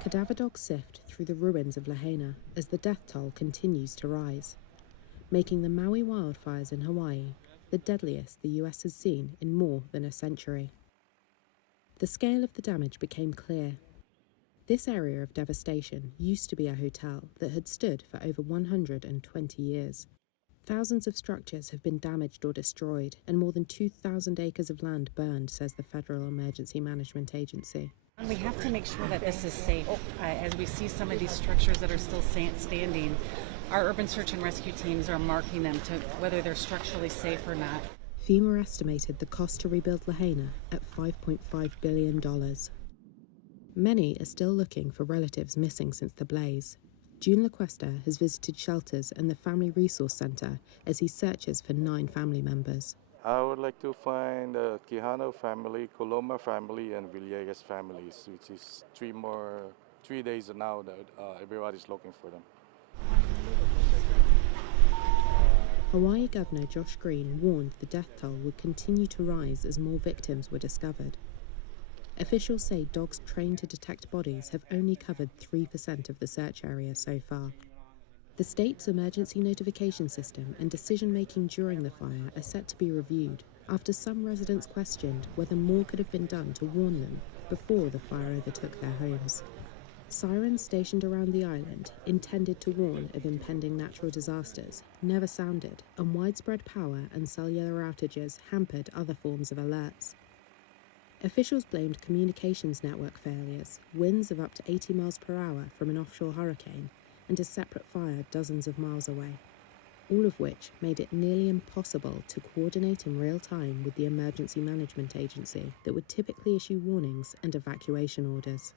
Cadaver dogs sift through the ruins of Lahaina as the death toll continues to rise, making the Maui wildfires in Hawaii the deadliest the US has seen in more than a century. The scale of the damage became clear. This area of devastation used to be a hotel that had stood for over 120 years. Thousands of structures have been damaged or destroyed, and more than 2,000 acres of land burned, says the Federal Emergency Management Agency. We have to make sure that this is safe. As we see some of these structures that are still standing, our urban search and rescue teams are marking them to whether they're structurally safe or not. FEMA estimated the cost to rebuild Lahaina at $5.5 billion. Many are still looking for relatives missing since the blaze. June LaQuesta has visited shelters and the Family Resource Center as he searches for 9 family members. I would like to find the Quijano family, Coloma family, and Villegas families, which is 3 days now that everybody's looking for them. Hawaii Governor Josh Green warned the death toll would continue to rise as more victims were discovered. Officials say dogs trained to detect bodies have only covered 3% of the search area so far. The state's emergency notification system and decision-making during the fire are set to be reviewed after some residents questioned whether more could have been done to warn them before the fire overtook their homes. Sirens stationed around the island, intended to warn of impending natural disasters, never sounded, and widespread power and cellular outages hampered other forms of alerts. Officials blamed communications network failures, winds of up to 80 miles per hour from an offshore hurricane, and a separate fire dozens of miles away, all of which made it nearly impossible to coordinate in real time with the Emergency Management Agency that would typically issue warnings and evacuation orders.